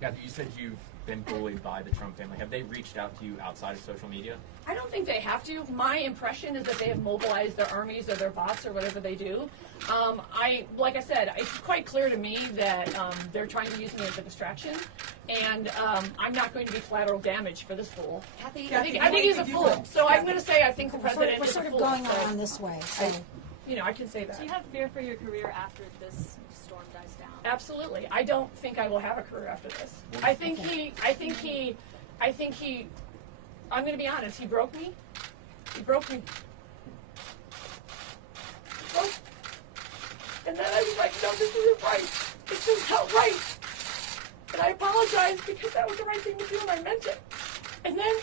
Kathy, you said you've been bullied by the Trump family. Have they reached out to you outside of social media? I don't think they have to. My impression is that they have mobilized their armies or their bots or whatever they do. Like I said, it's quite clear to me that they're trying to use me as a distraction, and I'm not going to be collateral damage for this fool. Kathy, I think he's a fool. So I'm going to say I think the president we're is a sort fool. of going on this way. So. I can say that. Do you have fear for your career after this storm dies down? Absolutely. I don't think I will have a career after this. I'm going to be honest, he broke me. He broke me. Oh. And then I was like, no, this isn't right. This is not right. And I apologized because that was the right thing to do and I meant it. And then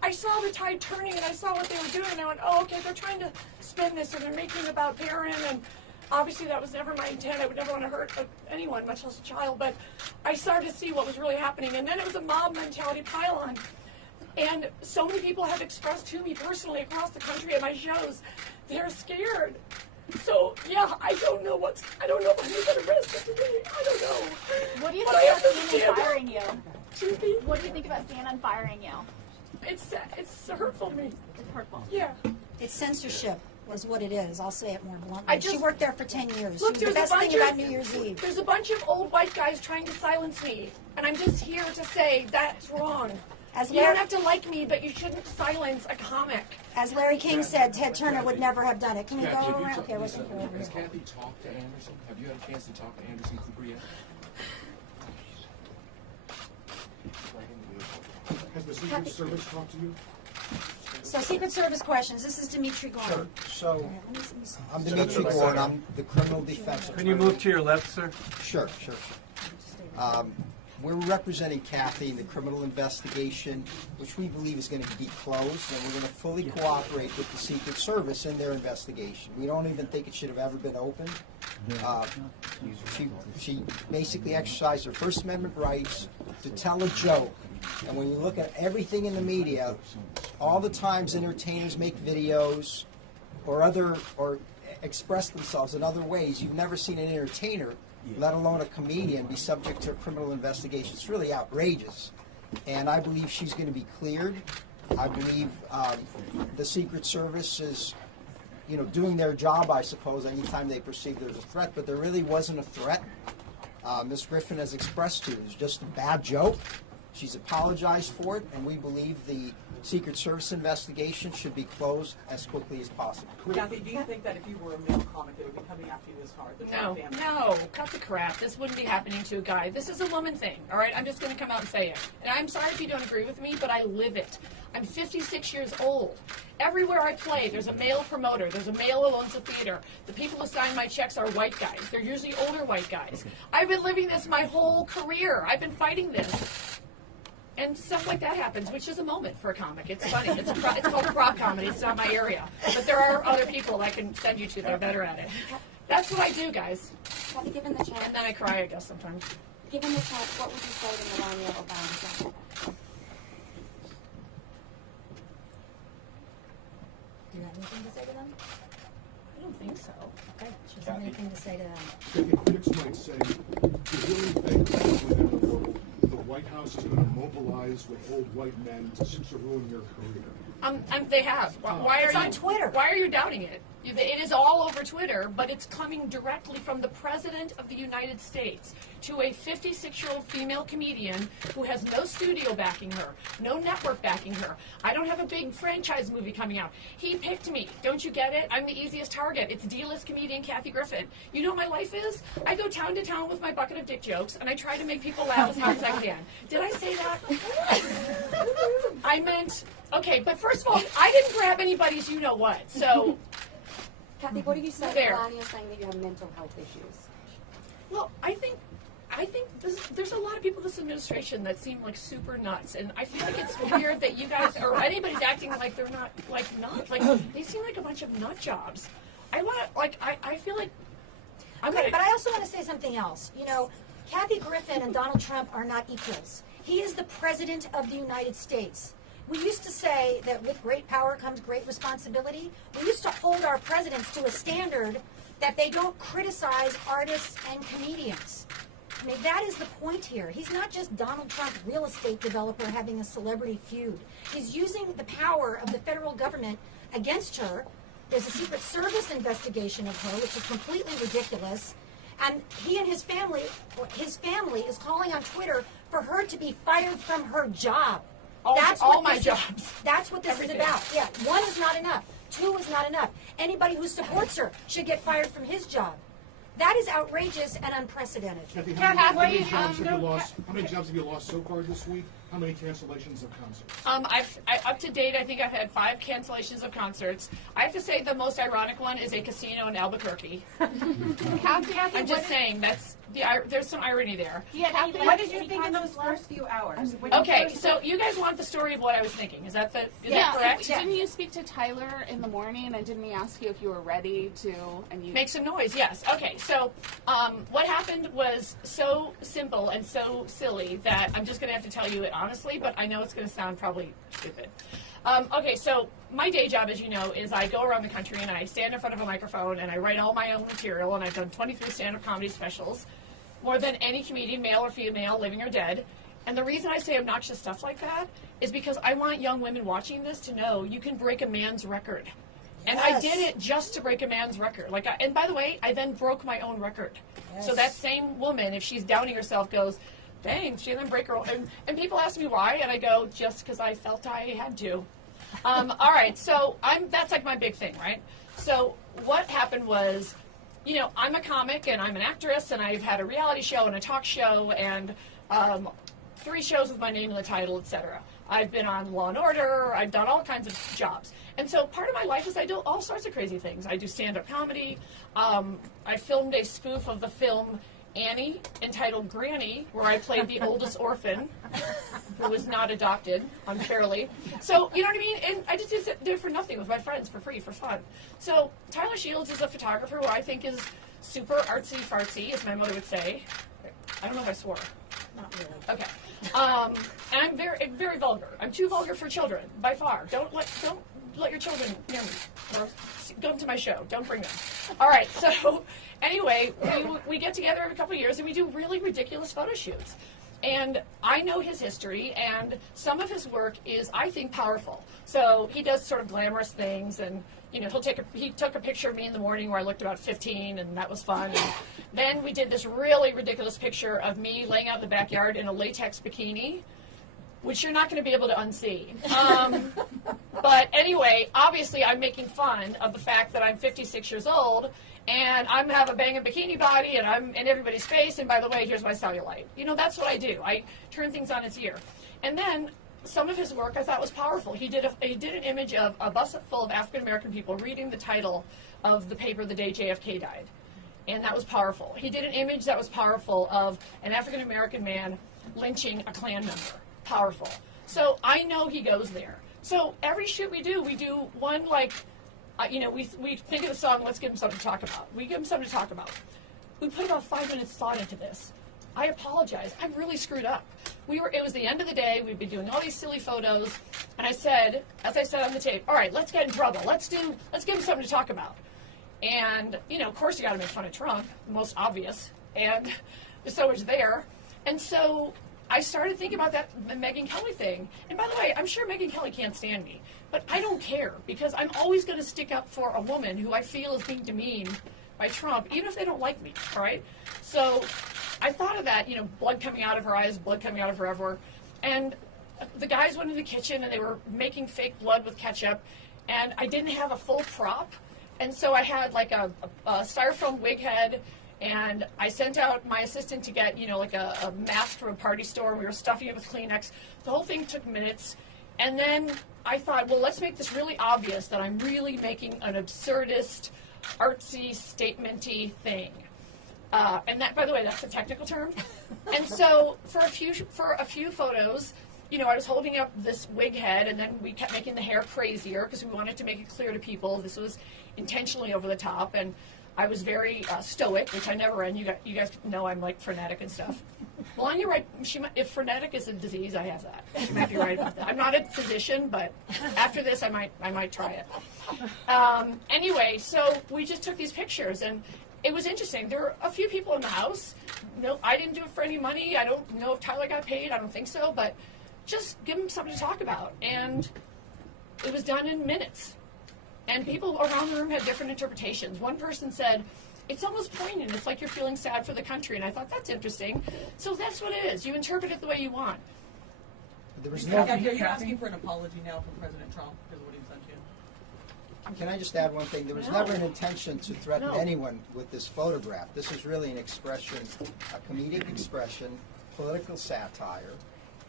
I saw the tide turning and I saw what they were doing and I went, oh, okay, they're trying to spin this and they're making it about Barron, and obviously that was never my intent. I would never want to hurt anyone, much less a child, but I started to see what was really happening, and then it was a mob mentality pile-on. And so many people have expressed to me personally across the country at my shows, they're scared. So yeah, I don't know if I'm going to risk it today. I don't know. What do you think about CNN firing you? Excuse me? What do you think about CNN firing you? It's hurtful to me. It's hurtful. Yeah. It's censorship is what it is. I'll say it more bluntly. She worked there for 10 years. Look, she was the best thing about New Year's Eve. There's a bunch of old white guys trying to silence me, and I'm just here to say that's wrong. You don't have to like me, but you shouldn't silence a comic. As Larry King said, Ted Turner would never have done it. Can you go around? Okay, has Kathy talked to Anderson? Have you had a chance to talk to Anderson Cooper yet? Has the Secret Service talked to you? So, Secret Service questions. This is Dimitri Gorn. Sure. So, I'm Dimitri Gorn. I'm the criminal defense attorney. Can you move to your left, sir? Sure. We're representing Kathy in the criminal investigation, which we believe is going to be closed, and we're going to fully cooperate with the Secret Service in their investigation. We don't even think it should have ever been opened. She basically exercised her First Amendment rights to tell a joke. And when you look at everything in the media, all the times entertainers make videos or express themselves in other ways, you've never seen an entertainer, let alone a comedian, be subject to a criminal investigation. It's really outrageous. And I believe she's going to be cleared. I believe the Secret Service is, doing their job, I suppose, anytime they perceive there's a threat. But there really wasn't a threat. Ms. Griffin has expressed to you, it was just a bad joke. She's apologized for it, and we believe the Secret Service investigation should be closed as quickly as possible. Kathy, do you think that if you were a male comic, they would be coming after you this hard? No, cut the crap. This wouldn't be happening to a guy. This is a woman thing, all right? I'm just going to come out and say it. And I'm sorry if you don't agree with me, but I live it. I'm 56 years old. Everywhere I play, there's a male promoter. There's a male who owns a theater. The people who sign my checks are white guys. They're usually older white guys. I've been living this my whole career. I've been fighting this. And stuff like that happens, which is a moment for a comic. It's funny. It's called prop comedy. It's not my area. But there are other people I can send you to that are better at it. That's what I do, guys. Kathy, given the chance, and then I cry, I guess, sometimes. Given the chance, what would you say to Melania Obama? Do you have anything to say to them? I don't think so. Okay, she doesn't have anything to say to them. Maybe critics might say, do you really think that within the world, the White House is going to mobilize with old white men to ruin your career? They have. Why are it's on Twitter. Why are you doubting it? It is all over Twitter, but it's coming directly from the President of the United States to a 56-year-old female comedian who has no studio backing her, no network backing her. I don't have a big franchise movie coming out. He picked me. Don't you get it? I'm the easiest target. It's D-list comedian Kathy Griffin. You know what my life is? I go town to town with my bucket of dick jokes, and I try to make people laugh as hard as I can. Did I say that? I meant, okay, but first of all, I didn't grab anybody's you-know-what, so... Kathy, what do you say to Melania saying that you have mental health issues? Well, I think there's a lot of people in this administration that seem like super nuts, and I feel like it's weird that you guys or anybody's acting like they're not nuts. Like they seem like a bunch of nut jobs. I feel like but I also want to say something else. Kathy Griffin and Donald Trump are not equals. He is the President of the United States. We used to say that with great power comes great responsibility. We used to hold our presidents to a standard that they don't criticize artists and comedians. I mean, that is the point here. He's not just Donald Trump, real estate developer, having a celebrity feud. He's using the power of the federal government against her. There's a Secret Service investigation of her, which is completely ridiculous. And he and his family is calling on Twitter for her to be fired from her job. All my jobs. That's what this Everything. is about. Yeah, 1 is not enough. 2 is not enough. Anybody who supports her should get fired from his job. That is outrageous and unprecedented. Kathy, how many jobs have you lost? How many jobs have you lost so far this week? How many cancellations of concerts? Up to date, I think I've had 5 cancellations of concerts. I have to say the most ironic one is a casino in Albuquerque. Kathy, I'm just saying there's some irony there. what did you think in those first few hours? Okay, so you guys want the story of what I was thinking? Is that correct? Didn't you speak to Tyler in the morning, and didn't he ask you if you were ready to? And you Make some noise, yes. Okay, so what happened was so simple and so silly that I'm just going to have to tell you it honestly, but I know it's going to sound probably stupid. Okay, so my day job, as you know, is I go around the country and I stand in front of a microphone and I write all my own material, and I've done 23 stand-up comedy specials, more than any comedian, male or female, living or dead. And the reason I say obnoxious stuff like that is because I want young women watching this to know you can break a man's record. And Yes. I did it just to break a man's record. And by the way, I then broke my own record. Yes. So that same woman, if she's doubting herself, goes, dang, she didn't break her own. And people ask me why, and I go, just because I felt I had to. All right, so that's like my big thing, right? So what happened was, I'm a comic and I'm an actress, and I've had a reality show and a talk show and 3 shows with my name in the title, etc. I've been on Law and Order. I've done all kinds of jobs. And so part of my life is I do all sorts of crazy things. I do stand-up comedy. I filmed a spoof of the film Annie, entitled Granny, where I played the oldest orphan who was not adopted unfairly. So, you know what I mean? And I just did it for nothing with my friends, for free, for fun. So Tyler Shields is a photographer who I think is super artsy-fartsy, as my mother would say. I don't know if I swore. Not really. Okay. And I'm very, very vulgar. I'm too vulgar for children, by far. Don't let your children near me. Or come to my show. Don't bring them. All right. So anyway, we get together every couple of years and we do really ridiculous photo shoots. And I know his history, and some of his work is, I think, powerful. So he does sort of glamorous things, and he took a picture of me in the morning where I looked about 15, and that was fun. And then we did this really ridiculous picture of me laying out in the backyard in a latex bikini, which you're not going to be able to unsee. But anyway, obviously I'm making fun of the fact that I'm 56 years old, and I have a banging bikini body, and I'm in everybody's face, and by the way, here's my cellulite. That's what I do. I turn things on its ear. And then some of his work I thought was powerful. He did an image of a bus full of African-American people reading the title of the paper the day JFK died. And that was powerful. He did an image that was powerful of an African-American man lynching a Klan member. Powerful. So I know he goes there. So every shoot we do one we think of the song, let's give him something to talk about. We give him something to talk about. We put about 5 minutes thought into this. I apologize. I really screwed up. It was the end of the day. We'd been doing all these silly photos, and I said, as I said on the tape, all right, let's get in trouble. Let's give him something to talk about. And of course, you got to make fun of Trump, the most obvious, and there's so much there. And so I started thinking about that Megyn Kelly thing. And by the way, I'm sure Megyn Kelly can't stand me, but I don't care, because I'm always going to stick up for a woman who I feel is being demeaned by Trump, even if they don't like me, all right? So I thought of that, blood coming out of her eyes, blood coming out of her everywhere. And the guys went in the kitchen, and they were making fake blood with ketchup, and I didn't have a full prop. And so I had like a styrofoam wig head, and I sent out my assistant to get, like a mask from a party store. We were stuffing it with Kleenex. The whole thing took minutes. And then I thought, well, let's make this really obvious that I'm really making an absurdist, artsy, statement-y thing. And that, by the way, that's a technical term. And so for a few photos, I was holding up this wig head, and then we kept making the hair crazier because we wanted to make it clear to people this was intentionally over the top. And I was very stoic, which I never am. You guys know I'm like frenetic and stuff. Well, you're right. If frenetic is a disease, I have that. She might be right about that. I'm not a physician, but after this, I might try it. Anyway, so we just took these pictures, and it was interesting. There were a few people in the house. No, I didn't do it for any money. I don't know if Tyler got paid. I don't think so. But just give him something to talk about. And it was done in minutes. And people around the room had different interpretations. One person said, it's almost poignant. It's like you're feeling sad for the country. And I thought, that's interesting. So that's what it is. You interpret it the way you want. There was no. Are you asking for an apology now from President Trump because of what he's done to you? Can I just add one thing? There was never an intention to threaten anyone with this photograph. This is really an expression, a comedic expression, political satire,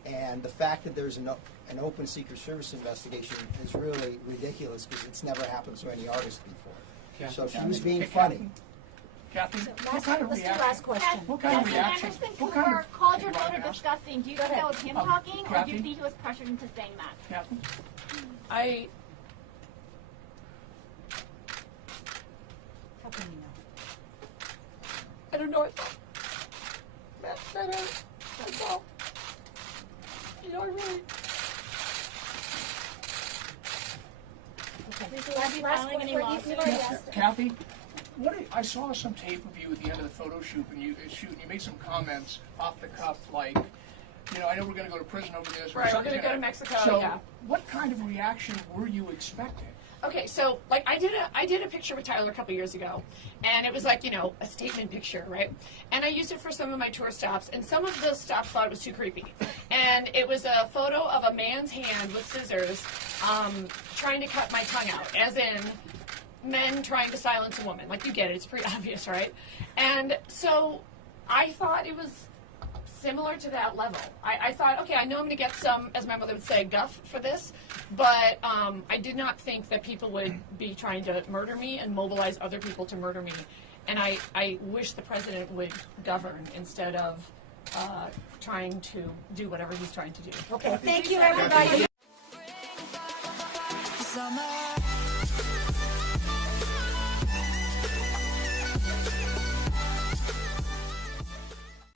and the fact that there's an open Secret Service investigation is really ridiculous because it's never happened to any artist before. Yeah. So she was being funny. Kathy, Let's do last question. what kind of reaction? Anderson What kind Cooper of, called your Hey, photo Robin, disgusting. Do you think that was him talking, or do Kathy? you think he was pressured into saying that? Kathy? I How can you know? I don't know. That's all. You know, I really. Okay. Last filing any question. You've already asked it. Kathy, I saw some tape of you at the end of the photo shoot, and you made some comments off the cuff, like, I know we're going to go to prison over this. Right, we're gonna go to Mexico, So, yeah. what kind of reaction were you expecting? Okay, so like I did a picture with Tyler a couple years ago, and it was like a statement picture, right? And I used it for some of my tour stops, and some of the stops thought it was too creepy. And it was a photo of a man's hand with scissors, trying to cut my tongue out, as in men trying to silence a woman. Like, you get it; it's pretty obvious, right? And so I thought it was similar to that level. I thought, okay, I know I'm going to get some, as my mother would say, guff for this, but I did not think that people would be trying to murder me and mobilize other people to murder me. And I wish the president would govern instead of trying to do whatever he's trying to do. Okay, thank you, everybody.